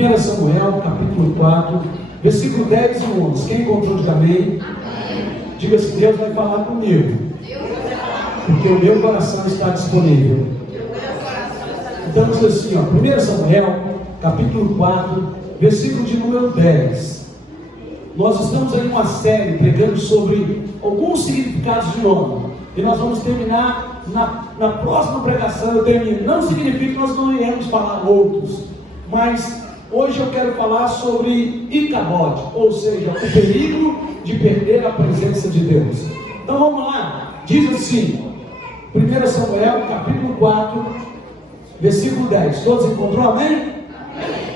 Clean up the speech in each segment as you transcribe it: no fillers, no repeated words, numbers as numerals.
1 Samuel, capítulo 4, versículo 10 e 11. Quem encontrou, diga amém. Diga assim: Deus vai falar comigo, porque o meu coração está disponível. Então diz assim, 1 Samuel, capítulo 4, versículo de número 10. Nós estamos aí em uma série pregando sobre alguns significados de nome, e nós vamos terminar na próxima pregação. Eu termino. Não significa que nós não iremos falar outros, mas hoje eu quero falar sobre Icabode, ou seja, o perigo de perder a presença de Deus. Então vamos lá. Diz assim, 1 Samuel, capítulo 4, versículo 10. Todos encontrou? Amém?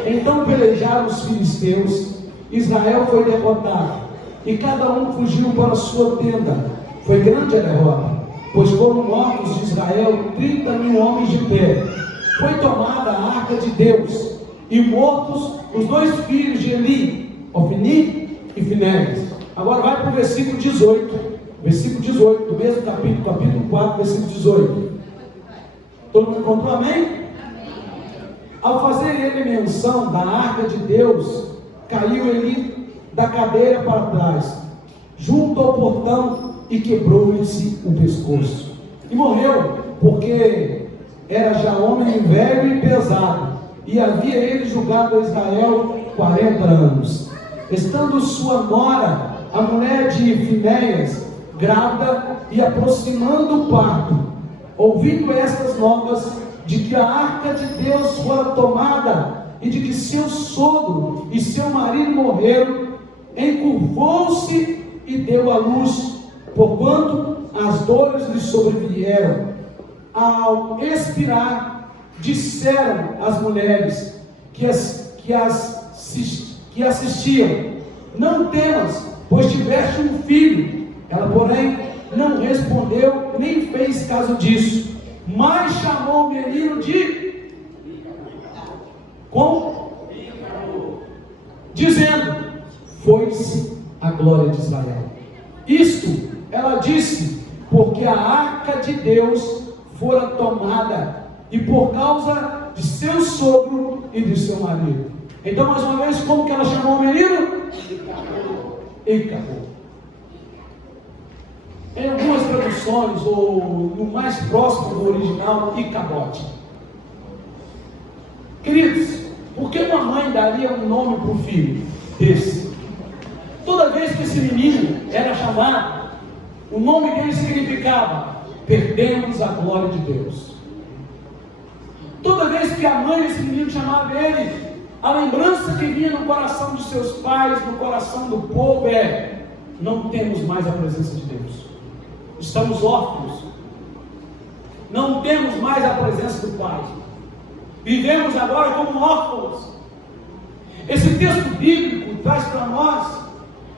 Então pelejaram os filisteus, Israel foi derrotado, e cada um fugiu para a sua tenda. Foi grande a derrota, pois foram mortos de Israel 30.000 homens de pé. Foi tomada a arca de Deus, e mortos os 2 filhos de Eli, Ofni e Finéias. Agora vai para o versículo 18, do mesmo capítulo 4, versículo 18. Todo mundo encontrou? Amém? Ao fazer ele menção da arca de Deus, caiu ele da cadeira para trás, junto ao portão, e quebrou-lhe-se o pescoço. E morreu, porque era já homem velho e pesado, e havia ele julgado a Israel 40 anos. Estando sua nora, a mulher de Finéias, grávida e aproximando o parto, ouvindo estas novas, de que a arca de Deus fora tomada, e de que seu sogro e seu marido morreram, encurvou-se e deu à luz, porquanto as dores lhe sobrevieram. Ao expirar, disseram as mulheres que assistiam: não temas, pois tiveste um filho. Ela, porém, não respondeu, nem fez caso disso, mas chamou o menino de dizendo: foi-se a glória de Israel. Isto ela disse porque a arca de Deus fora tomada, e por causa de seu sogro e de seu marido. Então, mais uma vez, como que ela chamou o menino? Icabode. Em algumas traduções, ou no mais próximo do original, Icabode. Queridos, por que uma mãe daria um nome para o filho desse? Toda vez que esse menino era chamado, o nome dele significava: perdemos a glória de Deus. Toda vez que a mãe desse menino chamava ele, a lembrança que vinha no coração de seus pais, no coração do povo, é: não temos mais a presença de Deus, estamos órfãos, não temos mais a presença do Pai, vivemos agora como órfãos. Esse texto bíblico traz para nós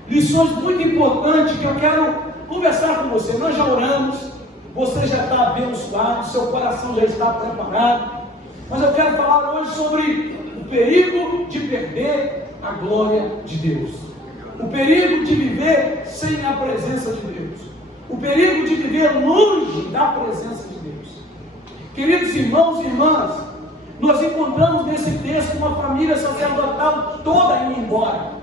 lições muito importantes que eu quero conversar com você. Nós já oramos, você já está abençoado, seu coração já está preparado, mas eu quero falar hoje sobre o perigo de perder a glória de Deus, o perigo de viver sem a presença de Deus, o perigo de viver longe da presença de Deus. Queridos irmãos e irmãs, nós encontramos nesse texto uma família sacerdotal toda indo embora.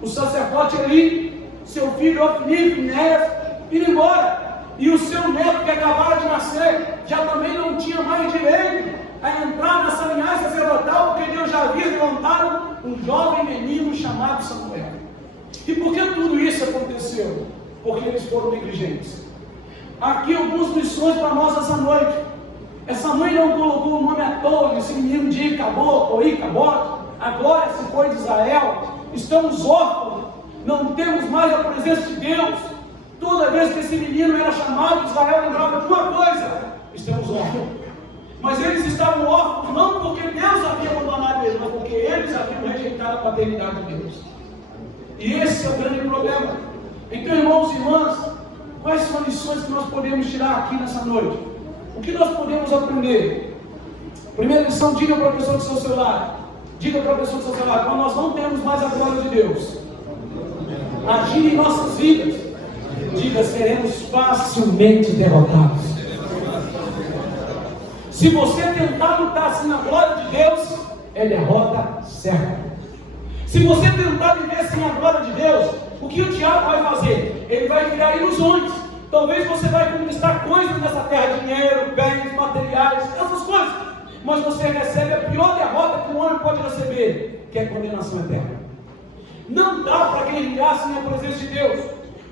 O sacerdote Eli, seu filho Ofni e Finéias indo embora, e o seu neto que acabara de nascer já também não tinha mais direito a entrar nessa linhagem sacerdotal, porque Deus já havia levantado um jovem menino chamado Samuel. E por que tudo isso aconteceu? Porque eles foram negligentes. Aqui algumas lições para nós essa noite. Essa mãe não colocou o nome à toa desse menino de Icabode ou Icabode. A glória se foi de Israel. Estamos órfãos, não temos mais a presença de Deus. Toda vez que esse menino era chamado, Israel lembrava de uma coisa: estamos órfãos. Mas eles estavam órfãos não porque Deus havia abandonado eles, mas porque eles haviam rejeitado a paternidade de Deus. E esse é o grande problema. Então, irmãos e irmãs, quais são as lições que nós podemos tirar aqui nessa noite? O que nós podemos aprender? Primeira lição: diga para a pessoa do seu celular, quando nós não temos mais a glória de Deus agir em nossas vidas, diga: seremos facilmente derrotados. Se você tentar lutar assim na glória de Deus, é derrota certa. Se você tentar viver sem a glória de Deus, o que o diabo vai fazer? Ele vai criar ilusões. Talvez você vai conquistar coisas nessa terra, dinheiro, bens, materiais, essas coisas. Mas você recebe a pior derrota que um homem pode receber, que é a condenação eterna. Não dá para guerrear sem a presença de Deus.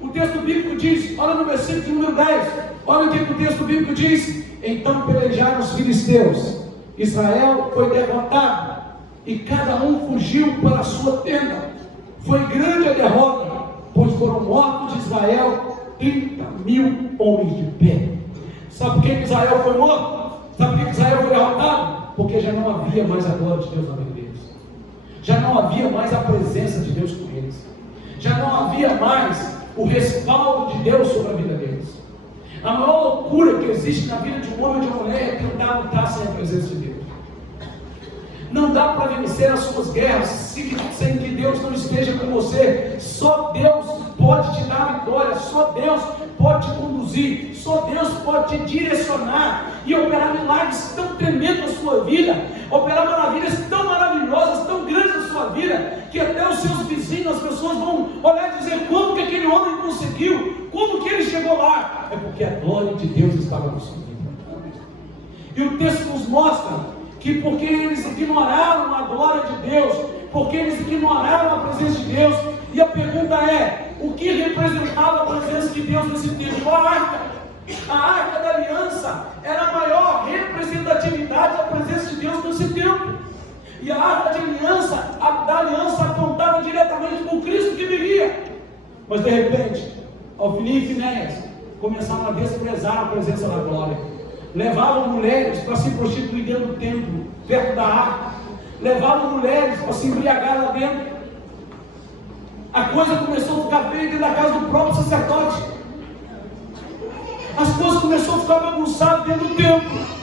O texto bíblico diz, olha no versículo número 10, olha o que o texto bíblico diz: então pelejaram os filisteus, Israel foi derrotado, e cada um fugiu para a sua tenda. Foi grande a derrota, pois foram mortos de Israel 30.000 homens de pé. Sabe por que Israel foi morto? Sabe por que Israel foi derrotado? Porque já não havia mais a glória de Deus na vida deles. Já não havia mais a presença de Deus com eles. Já não havia mais o respaldo de Deus sobre a vida deles. A maior loucura que existe na vida de um homem ou de uma mulher é tentar lutar sem a presença de Deus. Não dá para vencer as suas guerras sem que Deus não esteja com você. Só Deus pode te dar a vitória, só Deus pode te conduzir, só Deus pode te direcionar e operar milagres tão tremendos na sua vida, operar maravilhas tão maravilhosas, tão grandes na sua vida, que até os seus vizinhos, as pessoas vão olhar e dizer: como que aquele homem conseguiu? Como que ele chegou lá? É porque a glória de Deus estava na sua vida. E o texto nos mostra que porque eles ignoraram a glória de Deus, porque eles ignoraram a presença de Deus. E a pergunta é: o que representava a presença de Deus nesse tempo? A arca. A arca da aliança era a maior representatividade da presença de Deus nesse tempo. E a arca da aliança apontava diretamente para o Cristo que viria. Mas de repente, Ofni e Finéias começaram a desprezar a presença da glória. Levavam mulheres para se prostituir dentro do templo, perto da arca. Levavam mulheres para se embriagar lá dentro. A coisa começou a ficar feia dentro da casa do próprio sacerdote. As coisas começaram a ficar bagunçadas dentro do templo.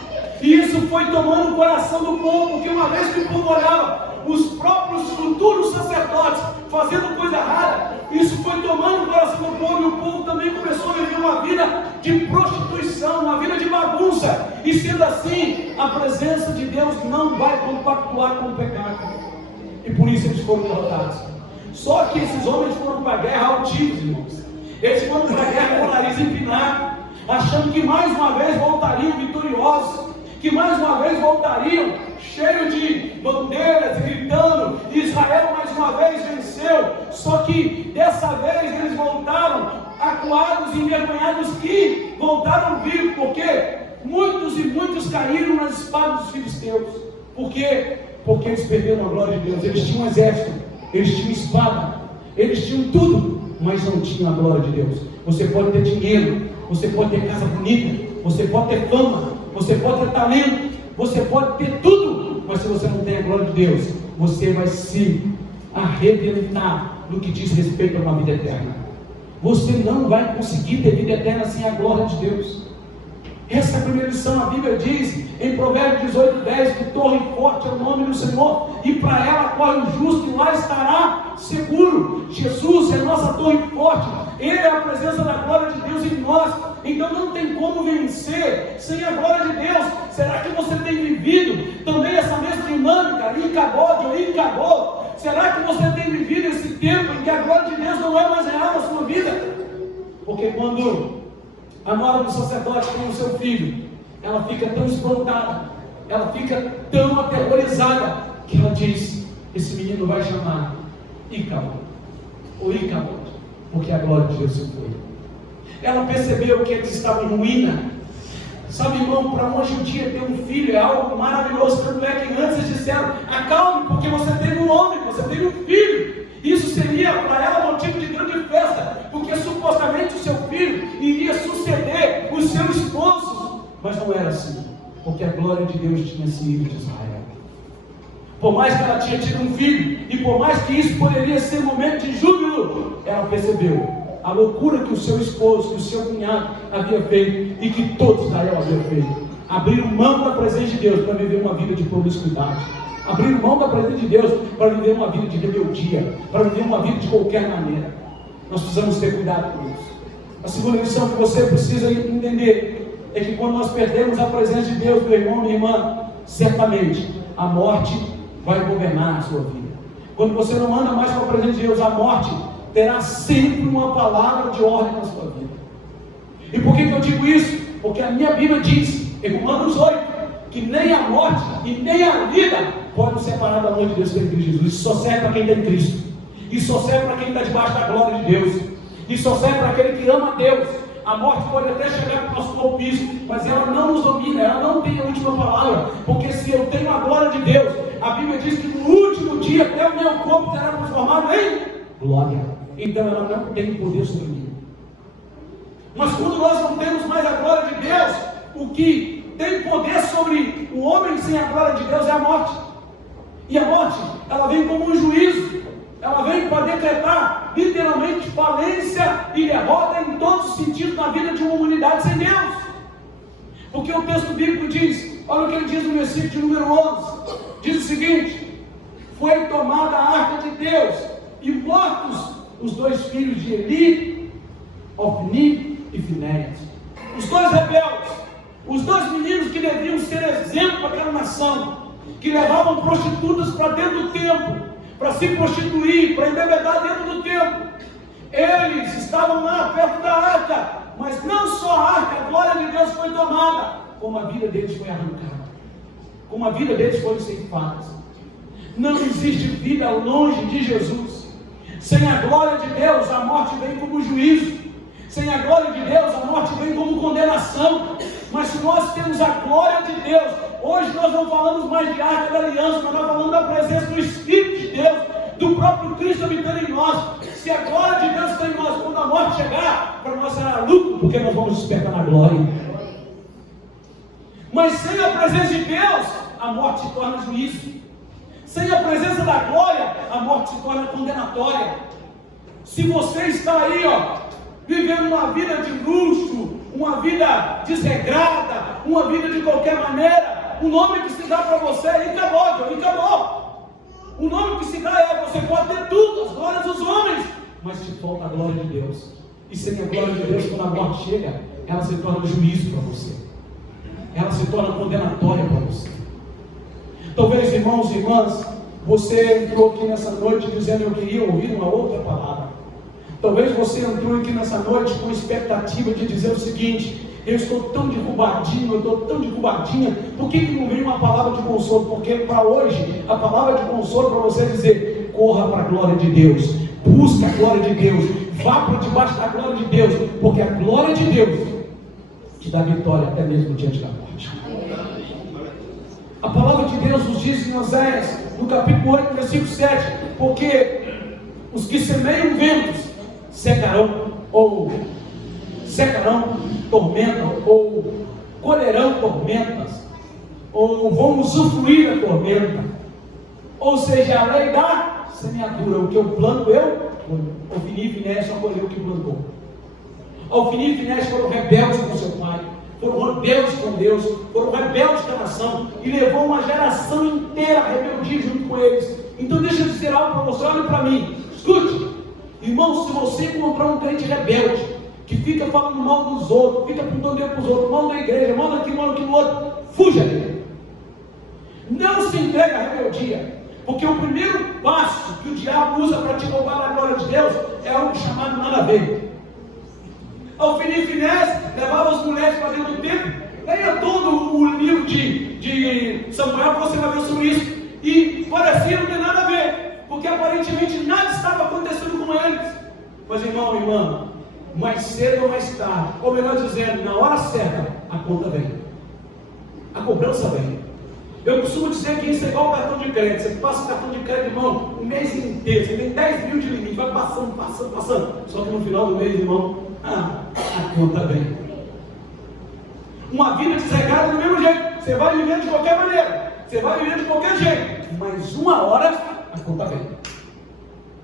E isso foi tomando o coração do povo, porque uma vez que o povo olhava os próprios futuros sacerdotes fazendo coisa errada, isso foi tomando o coração do povo, e o povo também começou a viver uma vida de prostituição, uma vida de bagunça. E sendo assim, a presença de Deus não vai compactuar com o pecado. E por isso eles foram derrotados. Só que esses homens foram para a guerra altivos, irmãos. Eles foram para a guerra com o nariz empinado, achando que mais uma vez voltariam vitoriosos, que mais uma vez voltariam cheios de bandeiras, gritando: Israel mais uma vez venceu. Só que dessa vez eles voltaram acuados e envergonhados, que voltaram vivos, porque muitos e muitos caíram nas espadas dos filisteus. Por quê? Porque eles perderam a glória de Deus. Eles tinham um exército, eles tinham espada, eles tinham tudo, mas não tinham a glória de Deus. Você pode ter dinheiro, você pode ter casa bonita, você pode ter fama, você pode ter talento, você pode ter tudo, mas se você não tem a glória de Deus, você vai se arrebentar no que diz respeito a uma vida eterna. Você não vai conseguir ter vida eterna sem a glória de Deus. Essa é a primeira lição. A Bíblia diz em Provérbios 18:10 que torre forte é o nome do Senhor, e para ela corre o justo e lá estará seguro. Jesus é a nossa torre forte, Ele é a presença da glória de Deus em nós. Então não tem como vencer sem a glória de Deus. Será que você tem vivido também essa mesma dinâmica? Acabou. Será que você tem vivido esse tempo em que a glória de Deus não é mais real na sua vida? Porque quando a nora do sacerdote tem o seu filho, ela fica tão espantada, ela fica tão aterrorizada, que ela diz: esse menino vai chamar Icabod, ou Icabod, porque a glória de Deus se foi. Ela percebeu que eles estavam em ruína. Sabe, irmão, para uma judia ter um filho é algo maravilhoso. Tanto é que antes eles disseram: acalme, porque você teve um homem, você teve um filho. Isso seria para ela motivo de grande festa, porque supostamente o seu filho iria suceder o seu esposo. Mas não era assim, porque a glória de Deus tinha se ido de Israel. Por mais que ela tinha tido um filho, e por mais que isso poderia ser um momento de júbilo, ela percebeu a loucura que o seu esposo, que o seu cunhado havia feito, e que todo Israel havia feito. Abriram mão da presença de Deus para viver uma vida de promiscuidade. Abriram mão da presença de Deus para viver uma vida de rebeldia, para viver uma vida de qualquer maneira. Nós precisamos ter cuidado com isso. A segunda lição que você precisa entender é que quando nós perdemos a presença de Deus, meu irmão, minha irmã, certamente a morte vai governar a sua vida. Quando você não anda mais com a presença de Deus, a morte terá sempre uma palavra de ordem na sua vida. E por que eu digo isso? Porque a minha Bíblia diz, em Romanos 8, que nem a morte e nem a vida podem separar da mão de Deus que é em Cristo Jesus. Isso só serve para quem tem Cristo. Isso só serve para quem está debaixo da glória de Deus. Isso só serve para aquele que ama a Deus. A morte pode até chegar para o nosso corpismo, mas ela não nos domina, ela não tem a última palavra. Porque se eu tenho a glória de Deus, a Bíblia diz que no último dia até o meu corpo será transformado em glória. Então ela não tem poder sobre mim. Mas quando nós não temos mais a glória de Deus, o que tem poder sobre o homem sem a glória de Deus é a morte. E a morte, ela vem como um juízo. Ela vem para decretar literalmente falência e derrota em todos os sentidos na vida de uma humanidade sem Deus. Porque o texto bíblico diz, olha o que ele diz no versículo de número 11, diz o seguinte: foi tomada a arca de Deus e mortos os dois filhos de Eli, Ofni e Finéias. Os dois rebeldes, os dois meninos que deviam ser exemplo para aquela nação, que levavam prostitutas para dentro do templo, para se prostituir, para embebedar dentro do templo. Eles estavam lá perto da arca, mas não só a arca, a glória de Deus foi tomada, como a vida deles foi arrancada, como a vida deles foi ceifada. Não existe vida longe de Jesus. Sem a glória de Deus, a morte vem como juízo. Sem a glória de Deus, a morte vem como condenação. Mas se nós temos a glória de Deus, hoje nós não falamos mais de arca da aliança, mas nós falamos da presença do Espírito de Deus, do próprio Cristo habitando em nós. Se a glória de Deus está em nós, quando a morte chegar, para nós será lucro, porque nós vamos despertar na glória. Mas sem a presença de Deus, a morte se torna juízo. Sem a presença da glória, a morte se torna condenatória. Se você está aí, vivendo uma vida de luxo, uma vida desregrada, uma vida de qualquer maneira, o nome que se dá para você é acabou. O nome que se dá é: você pode ter tudo, as glórias dos homens, mas te falta a glória de Deus. E sem a glória de Deus, quando a morte chega, ela se torna juízo para você, ela se torna condenatória para você. Talvez, irmãos e irmãs, você entrou aqui nessa noite dizendo: eu queria ouvir uma outra palavra. Talvez você entrou aqui nessa noite com expectativa de dizer o seguinte: eu estou tão derrubadinho, eu estou tão derrubadinha, por que não veio uma palavra de consolo? Porque para hoje, a palavra de consolo para você é dizer: corra para a glória de Deus, busca a glória de Deus, vá para debaixo da glória de Deus, porque a glória de Deus te dá vitória até mesmo diante da morte. A palavra de Deus nos diz em Oséias, no capítulo 8, versículo 7, porque os que semeiam ventos secarão tormentas, ou colherão tormentas, ou vão usufruir da tormenta. Ou seja, a lei da semeadura: o que eu planto, eu colho. Ofni e Finéias só colheu o que plantou. Ofni e Finéias foram rebeldes com seu pai, foram rebeldes com Deus, foram rebeldes com a nação, e levou uma geração inteira a rebeldia junto com eles. Então deixa eu dizer algo para você, olhe para mim, escute. Irmão, se você encontrar um crente rebelde, que fica falando mal dos outros, fica apontando dedo para os outros, mal da igreja, mal daqui, mal aqui no outro, fuja dele. Não se entregue à rebeldia, porque o primeiro passo que o diabo usa para te roubar a glória de Deus é algo chamado nada a ver. Ofni e Finéias levavam as mulheres para dentro do templo. Leia todo o livro de Samuel, você vai ver sobre isso, e parecia não ter nada a ver, porque aparentemente nada estava acontecendo com eles. Mas, irmão, irmã, mais cedo ou mais tarde, ou melhor dizendo, na hora certa, a conta vem, a cobrança vem. Eu costumo dizer que isso é igual o cartão de crédito. Você passa o cartão de crédito, irmão, o mês inteiro, você tem 10 mil de limite, vai passando, só que no final do mês, irmão, a conta vem. Uma vida desregrada do mesmo jeito, você vai vivendo de qualquer maneira, você vai vivendo de qualquer jeito, mas uma hora a conta vem,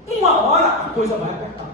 uma hora a coisa vai apertar.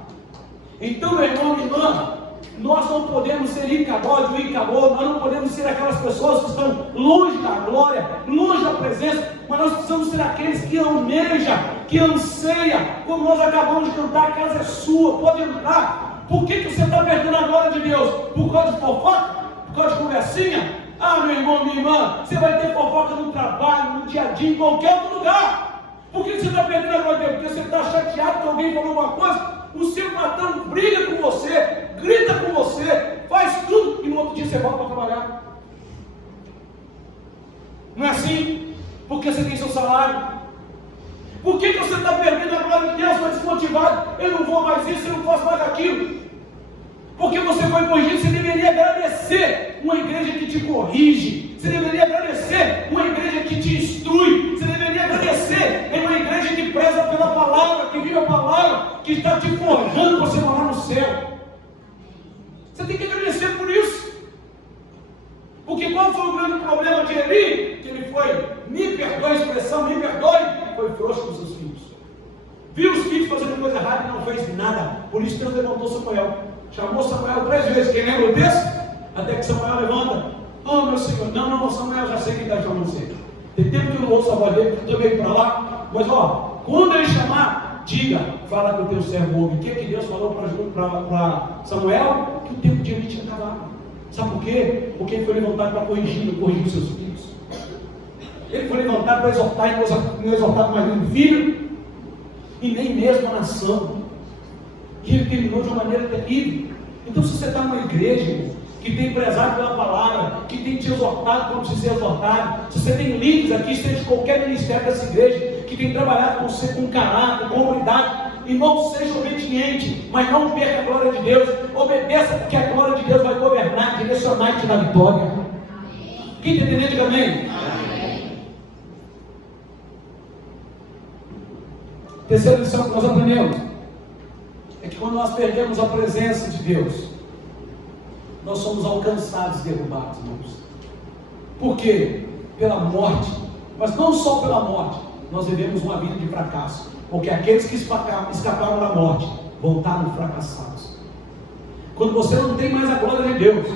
Então, meu irmão, minha irmã, nós não podemos ser Icabod, nós não podemos ser aquelas pessoas que estão longe da glória, longe da presença, mas nós precisamos ser aqueles que almejam, que anseia, como nós acabamos de cantar: a casa é sua, pode entrar. Por que você está perdendo a glória de Deus? Por causa de fofoca? Por causa de conversinha? Ah, meu irmão, minha irmã, você vai ter fofoca no trabalho, no dia a dia, em qualquer outro lugar. Por que você está perdendo a glória de Deus? Porque você está chateado que alguém falou alguma coisa, o seu patrão briga com você, grita com você, faz tudo, e no outro dia você volta para trabalhar. Não é assim? Porque você tem seu salário. Por que você está perdendo a glória de Deus? Está desmotivado. Eu não vou mais isso, eu não faço mais aquilo. Porque você foi corrigido. Você deveria agradecer uma igreja que te corrige. Você deveria agradecer uma igreja que te instrui. Você deveria agradecer em uma igreja que preza pela palavra, que vive a palavra, que está te forjando para você morar no céu. Você tem que agradecer por isso. Porque qual foi o grande problema de Eli? Que ele foi, me perdoe a expressão, me perdoe, foi frouxo com seus filhos. Viu os filhos fazendo coisa errada e não fez nada. Por isso Deus levantou Samuel. Chamou Samuel 3 vezes. Quem lembra o texto? Até que Samuel levanta. Oh, meu Senhor. Não, Samuel, já sei quem está chamando você. Tem tempo que eu não ouço a voz dele, estou meio para lá. Mas ó, quando ele chamar, diga, fala que o teu servo ouve. O que Deus falou para Samuel? Que o tempo de Eli tinha acabado. Sabe por quê? Porque ele foi levantado para corrigir os seus filhos. Ele foi levantado para exortar e não exortar mais nenhum filho, e nem mesmo a nação. E ele terminou de uma maneira terrível. Então, se você está numa igreja, irmão, que tem prezado pela palavra, que tem te exortado como precisa ser exortado, se você tem líderes aqui, seja de qualquer ministério dessa igreja, que tem trabalhado com você com caráter, com humildade, irmão, seja obediente, mas não perca a glória de Deus. Obedeça, porque a glória de Deus vai governar, direcionar e te dar vitória. Quem está entendendo, diga amém? Terceira lição que nós aprendemos é que quando nós perdemos a presença de Deus, nós somos alcançados e derrubados, irmãos. Por quê? Pela morte. Mas não só pela morte, nós vivemos uma vida de fracasso. Porque aqueles que escaparam da morte voltaram fracassados. Quando você não tem mais a glória de Deus,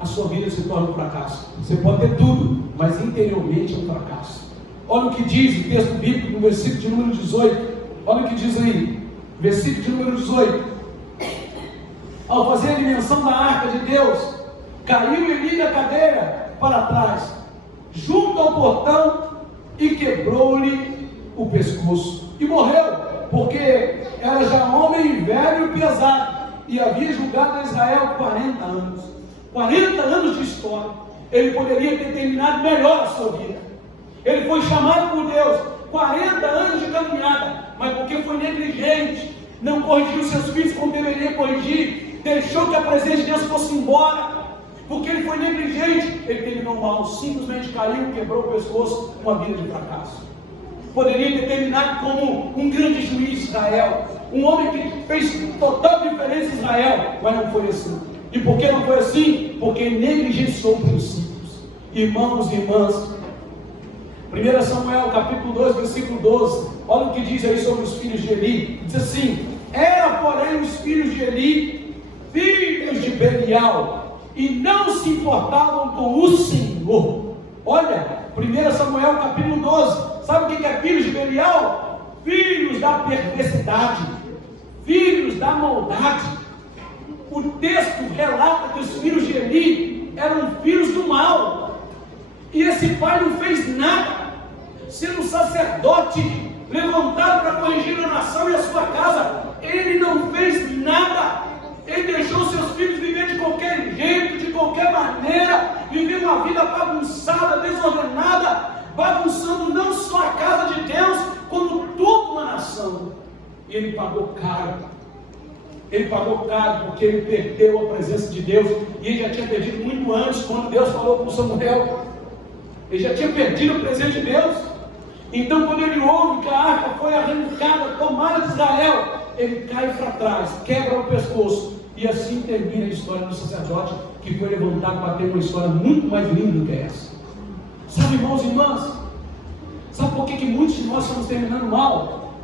a sua vida se torna um fracasso. Você pode ter tudo, mas interiormente é um fracasso. Olha o que diz o texto bíblico no versículo de número 18. Olha o que diz aí, versículo de número 18. Ao fazer a dimensão da arca de Deus, caiu Eli da cadeira para trás, junto ao portão, e quebrou-lhe o pescoço. E morreu, porque era já homem velho e pesado, e havia julgado a Israel 40 anos. 40 anos de história. Ele poderia ter terminado melhor a sua vida. Ele foi chamado por Deus, 40 anos de caminhada, mas porque foi negligente, não corrigiu seus filhos como deveria corrigir, deixou que a presença de Deus fosse embora, porque ele foi negligente, ele terminou mal, simplesmente caiu, quebrou o pescoço, uma vida de fracasso. Poderia ter terminado como um grande juiz de Israel, um homem que fez total diferença em Israel, mas não foi assim. E por que não foi assim? Porque ele negligenciou princípios. Irmãos e irmãs, 1 Samuel capítulo 2, versículo 12, olha o que diz aí sobre os filhos de Eli. Diz assim: era porém os filhos de Eli filhos de Belial, e não se importavam com o Senhor. Olha, 1 Samuel capítulo 12, sabe o que é filhos de Belial? Filhos da perversidade, filhos da maldade. O texto relata que os filhos de Eli eram filhos do mal. E esse pai não fez nada, sendo um sacerdote levantado para corrigir a nação e a sua casa. Ele não fez nada. Ele deixou seus filhos viver de qualquer jeito, de qualquer maneira, viver uma vida bagunçada, desordenada, bagunçando não só a casa de Deus, como toda uma nação. E ele pagou caro. Ele pagou caro porque ele perdeu a presença de Deus. E ele já tinha perdido muito antes, quando Deus falou com Samuel. Ele já tinha perdido a presença de Deus. Então, quando ele ouve que a arca foi arrancada, tomada de Israel, ele cai para trás, quebra o pescoço. E assim termina a história do sacerdote, que foi levantado para ter uma história muito mais linda do que essa. Sabe, irmãos e irmãs, sabe por que muitos de nós estamos terminando mal?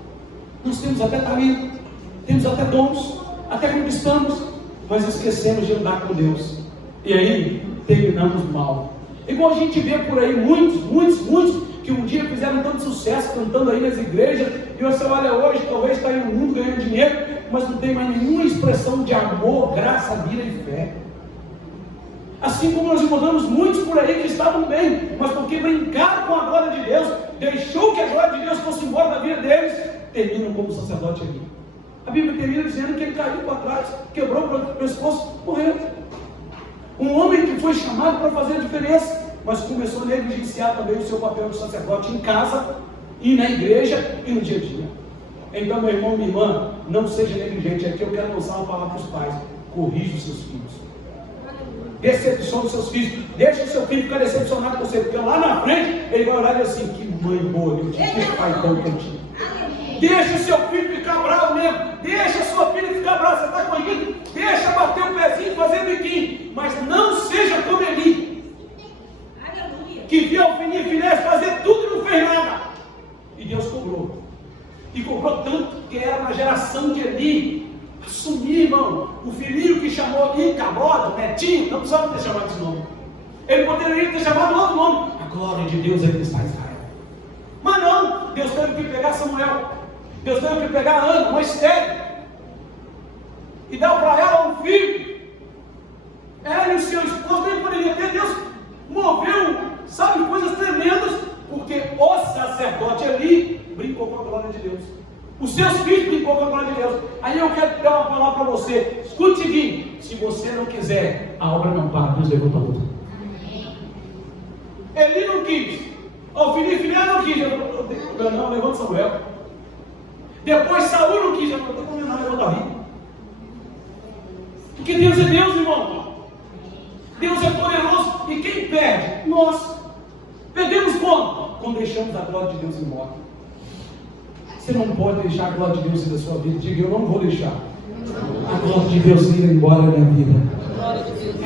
Nós temos até talento, temos até dons, até conquistamos, mas esquecemos de andar com Deus. E aí, terminamos mal. Igual a gente vê por aí muitos que um dia fizeram tanto sucesso cantando aí nas igrejas, e você olha hoje, talvez está aí no mundo ganhando dinheiro, mas não tem mais nenhuma expressão de amor, graça, vida e fé. Assim como nós encontramos muitos por aí que estavam bem, mas porque brincaram com a glória de Deus, deixou que a glória de Deus fosse embora da vida deles, terminam como sacerdote ali. A Bíblia termina dizendo que ele caiu para trás, quebrou o pescoço, morreu. Um homem que foi chamado para fazer a diferença, mas começou a negligenciar também o seu papel de sacerdote em casa, e na igreja, e no dia a dia. Então, meu irmão, minha irmã, não seja negligente. Aqui eu quero lançar uma palavra para os pais: corrija os seus filhos. Decepcione os seus filhos. Deixa o seu filho ficar decepcionado com você, porque lá na frente ele vai olhar e dizer assim: que mãe boa que eu tinha, que pai tão que eu tinha. Deixa o seu filho ficar bravo mesmo. Deixa a sua filha ficar brava. Você está corrigindo? Deixa bater o pezinho e fazer biquinho. Mas não seja como Eli, que viu o Ofni e Finéias fazer tudo e não fez nada. E Deus cobrou. E cobrou tanto que era na geração de Eli assumir, irmão, o filhinho que chamou ali, Cabode, Netinho, não precisava ter chamado esse nome. Ele poderia ter chamado outro nome. A glória de Deus é que está em Israel. Mas não, Deus teve que pegar Samuel. Deus teve que pegar Ana, uma Esther, e dar para ela um filho. Ela e o seu esposo nem poderiam ter. Deus moveu, sabe, coisas tremendas, porque o sacerdote ali brincou com a glória de Deus. Os seus filhos brincou com a glória de Deus. Aí eu quero dar uma palavra para você. Escute o seguinte: se você não quiser, a obra não para. Deus levanta outra. Ele não quis. O Filipe não quis. Não, levanta Samuel. Depois Saúl não quis. Eu não tenho não, levanta Davi. Porque Deus é Deus, irmão. Deus é poderoso. E quem perde? Nós. Perdemos quando? Quando deixamos a glória de Deus embora. Você não pode deixar a glória de Deus ir da sua vida. Diga: eu não vou deixar a glória de Deus ir embora da minha vida.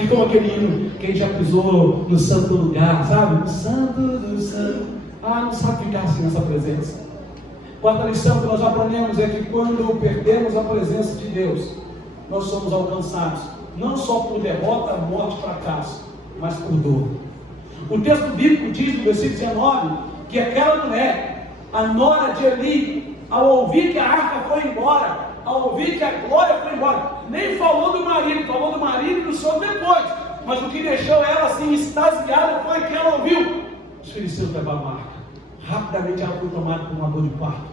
É como aquele hino, quem já pisou no santo lugar, sabe? No santo do santo. Não sabe ficar assim nessa presença. Quarta lição que nós aprendemos é que quando perdemos a presença de Deus, nós somos alcançados não só por derrota, morte, fracasso, mas por dor. O texto bíblico diz no versículo 19 que aquela mulher, a nora de Eli, ao ouvir que a arca foi embora, ao ouvir que a glória foi embora, nem falou do marido, falou do marido e do sogro depois, mas o que deixou ela assim extasiada foi que ela ouviu: os filisteus levaram a arca. Rapidamente ela foi tomada por uma dor de parto,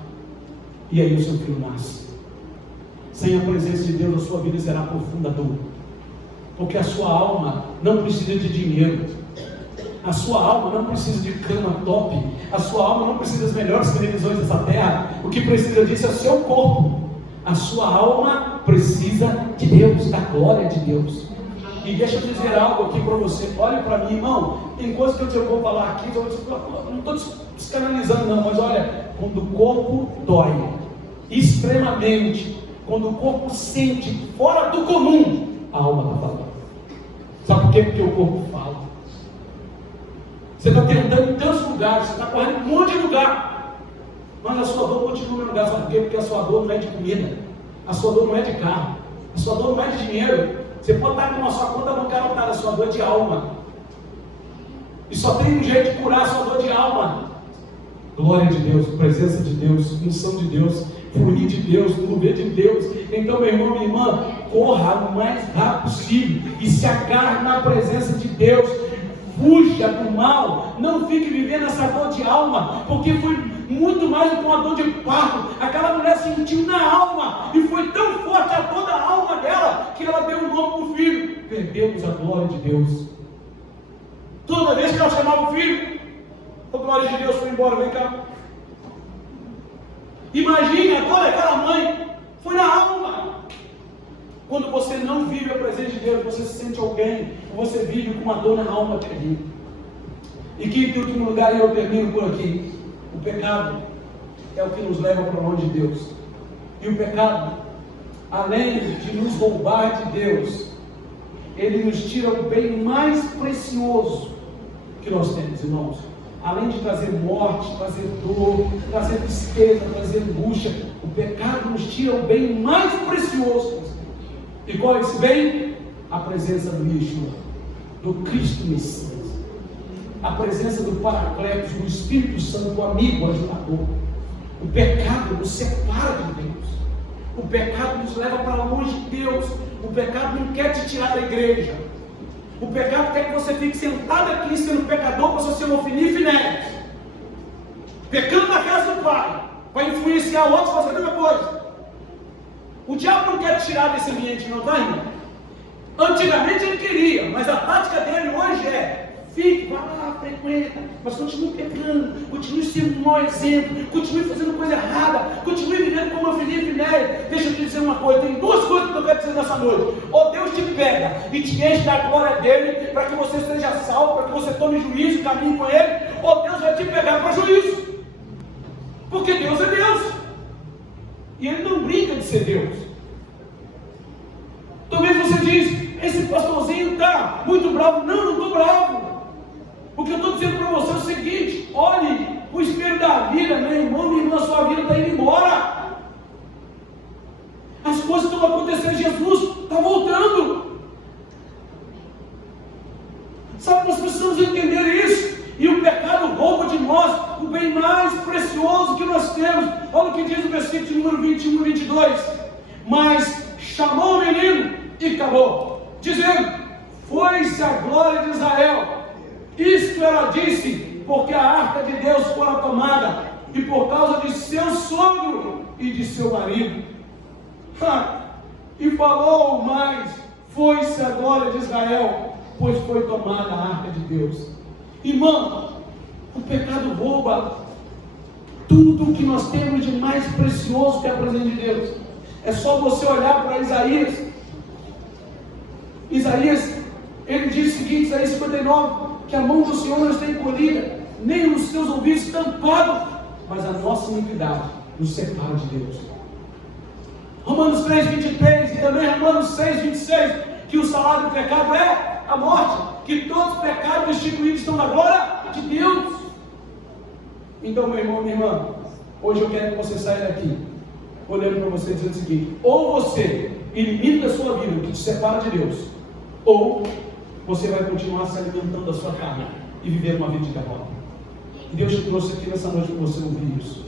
e aí o seu filho nasce. Sem a presença de Deus, a sua vida será profunda dor, porque a sua alma não precisa de dinheiro, a sua alma não precisa de cama top, a sua alma não precisa das melhores televisões dessa terra. O que precisa disso é o seu corpo. A sua alma precisa de Deus, da glória de Deus. E deixa eu dizer algo aqui para você. Olhe para mim, irmão. Tem coisas que eu vou falar aqui, eu não estou descanalizando não, mas olha, quando o corpo dói extremamente, quando o corpo sente fora do comum, a alma está falando. Sabe por quê? Porque o corpo fala. Você está tentando em tantos lugares, você está correndo em um monte de lugar, mas a sua dor continua no mesmo lugar. Sabe por quê? Porque a sua dor não é de comida, a sua dor não é de carro, a sua dor não é de dinheiro. Você pode estar com a sua conta bancária lotada, a sua dor é de alma. E só tem um jeito de curar a sua dor de alma: glória de Deus, presença de Deus, unção de Deus, fluir de Deus, mover de Deus. Então, meu irmão, minha irmã, corra o mais rápido possível e se agarre na presença de Deus. Fuja do mal, não fique vivendo essa dor de alma, porque foi muito mais do que uma dor de parto. Aquela mulher sentiu na alma, e foi tão forte a dor da alma dela, que ela deu um nome para o filho. Perdemos a glória de Deus. Toda vez que ela chamava o filho, a glória de Deus foi embora. Vem cá. Imagine agora aquela mãe, foi na alma. Quando você não vive a presença de Deus, você se sente alguém, você vive com uma dor na alma terrível. E que em último lugar, e eu termino por aqui, o pecado é o que nos leva para longe de Deus. E o pecado, além de nos roubar de Deus, ele nos tira o bem mais precioso que nós temos, irmãos. Além de trazer morte, trazer dor, trazer tristeza, trazer angústia, o pecado nos tira o bem mais precioso. E qual é esse bem? A presença do Yeshua, do Cristo Messias, a presença do Paracletos, do Espírito Santo, do amigo ajudador. O pecado nos separa de Deus, o pecado nos leva para longe de Deus, o pecado não quer te tirar da igreja, O pecado quer que você fique sentado aqui sendo pecador para você ser um Finéias, pecando na casa do Pai, para influenciar outros a fazer a mesma coisa. O diabo não quer te tirar desse ambiente, não, tá, irmão? Antigamente ele queria, mas a tática dele hoje é: fique, vai lá, frequenta, mas continue pecando, continue sendo um mau exemplo, continue fazendo coisa errada, continue vivendo como uma Finéias. Deixa eu te dizer uma coisa, tem duas coisas que eu quero dizer nessa noite. Ou Deus te pega e te enche da glória dele, para que você seja salvo, para que você tome juízo e caminhe com ele, ou Deus vai te pegar para juízo. Porque Deus é Deus. E Ele não brinca de ser Deus. Talvez você diz: esse pastorzinho está muito bravo. Não estou bravo. O que eu estou dizendo para você é o seguinte: olhe o espelho da vida, meu irmão, minha irmã, sua vida está indo embora. As coisas estão acontecendo, Jesus está voltando. Sabe, nós precisamos entender isso. E o pecado rouba de nós o bem mais precioso que nós temos. Olha o que diz o versículo de número 21 e 22. Mas chamou o menino e acabou, dizendo: foi-se a glória de Israel. Isto ela disse, porque a arca de Deus fora tomada, e por causa de seu sogro e de seu marido. E falou mais: foi-se a glória de Israel, pois foi tomada a arca de Deus. Irmão, o pecado rouba tudo que nós temos de mais precioso, que é a presença de Deus. É só você olhar para Isaías. Isaías, ele diz o seguinte, Isaías 59, que a mão do Senhor não está encolhida, nem os seus ouvidos tampados, mas a nossa iniquidade nos separa de Deus. Romanos 3, 23 e também Romanos 6, 26, que o salário do pecado é a morte, que todos os pecados destituídos estão na glória de Deus. Então, meu irmão, minha irmã, hoje eu quero que você saia daqui olhando para você dizendo o seguinte: ou você elimina da sua vida o que te separa de Deus, ou você vai continuar se alimentando da sua carne e viver uma vida de derrota. E Deus te trouxe aqui nessa noite para você ouvir isso.